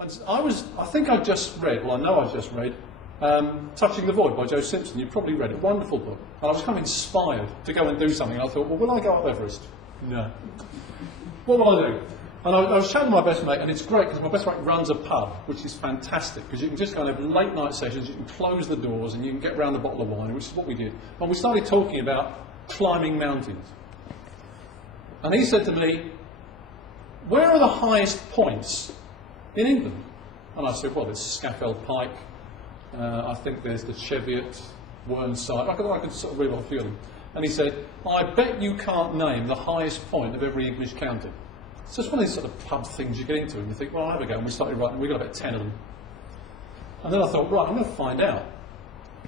And I think I'd just read, well I know I'd just read, Touching the Void by Joe Simpson. You've probably read it, a wonderful book. And I was kind of inspired to go and do something. And I thought, well, will I go up Everest? No. What will I do? And I was chatting to my best mate, and it's great because my best mate runs a pub, which is fantastic because you can just kind of have late night sessions, you can close the doors and you can get round a bottle of wine, which is what we did. And we started talking about climbing mountains. And he said to me, where are the highest points in England? And I said, well, there's Scafell Pike, I think there's the Cheviot, Whernside, I could sort of read off a few of them. And he said, I bet you can't name the highest point of every English county. It's just one of these sort of pub things you get into and you think, well, I'll have a go. And we started writing, we got about 10 of them. And then I thought, right, I'm going to find out.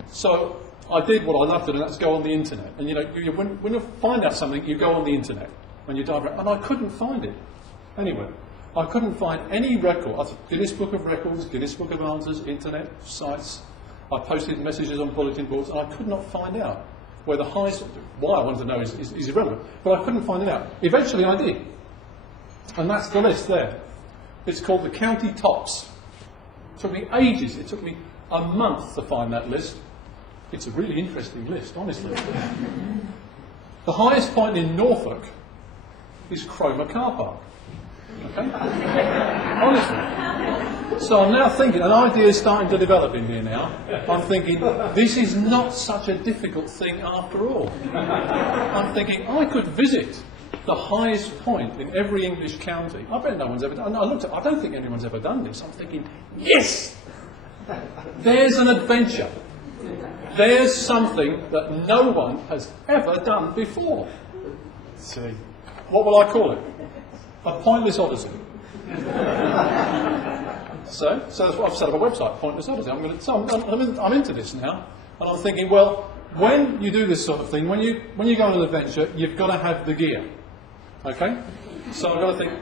So I did what I loved to do, and that's go on the internet. And you know, when you find out something, you go on the internet and you dive around. And I couldn't find it anywhere. I couldn't find any record. Guinness Book of Records, Guinness Book of Answers, internet sites. I posted messages on bulletin boards, and I could not find out where the highest. Why I wanted to know is irrelevant, but I couldn't find it out. Eventually, I did, and that's the list there. It's called the County Tops. It took me ages. It took me a month to find that list. It's a really interesting list, honestly. The highest point in Norfolk is Cromer Car Park. Okay? Honestly. So I'm now thinking, an idea is starting to develop in here now. I'm thinking, this is not such a difficult thing after all. I'm thinking, I could visit the highest point in every English county. I bet no one's ever done it. I don't think anyone's ever done this. I'm thinking, yes! There's an adventure. There's something that no one has ever done before. Let's see. What will I call it? A pointless Odyssey. So that's what I've set up a website, Pointless Odyssey. I'm into this now, and I'm thinking, well, when you do this sort of thing, when you go on an adventure, you've got to have the gear. Okay? So I've got to think,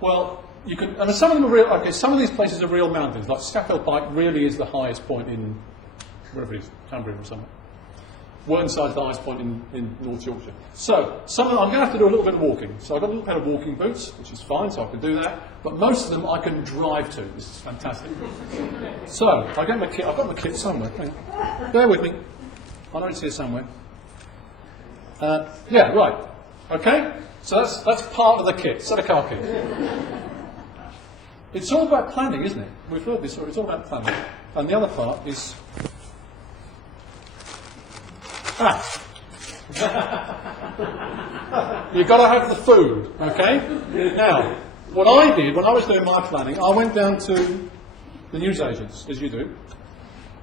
well, you can, and some of them are real. Okay, some of these places are real mountains. Like Scafell Pike really is the highest point in wherever it is, Cumbria or somewhere. Whernside's the highest point in North Yorkshire. So, I'm going to have to do a little bit of walking. So I've got a little pair of walking boots, which is fine, so I can do that. But most of them I can drive to. This is fantastic. So, I get my kit. I've got my kit somewhere. Hang on. Bear with me. I know it's here somewhere. Yeah, right. Okay? So that's part of the kit. Set of car kit. It's all about planning, isn't it? We've heard this, it's all about planning. And the other part is... You've got to have the food, okay? Now, what I did when I was doing my planning, I went down to the newsagents, as you do,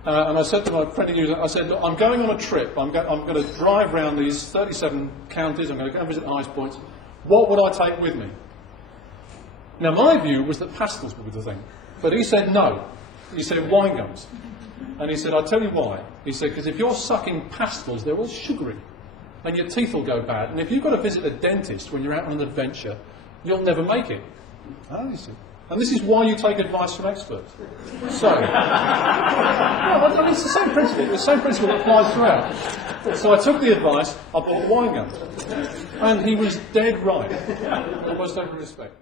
and I said to my friendly newsagent, I said, look, I'm going on a trip, I'm going to drive around these 37 counties, I'm going to go and visit the highest points, what would I take with me? Now, my view was that pastels would be the thing, but he said no. He said wine gums. And he said, I'll tell you why. He said, because if you're sucking pastels, they're all sugary, and your teeth will go bad. And if you've got to visit a dentist when you're out on an adventure, you'll never make it. Oh, you see. And this is why you take advice from experts. So, well, it's the same principle. The same principle applies throughout. So I took the advice, I bought wine gums. And he was dead right. With most every respect.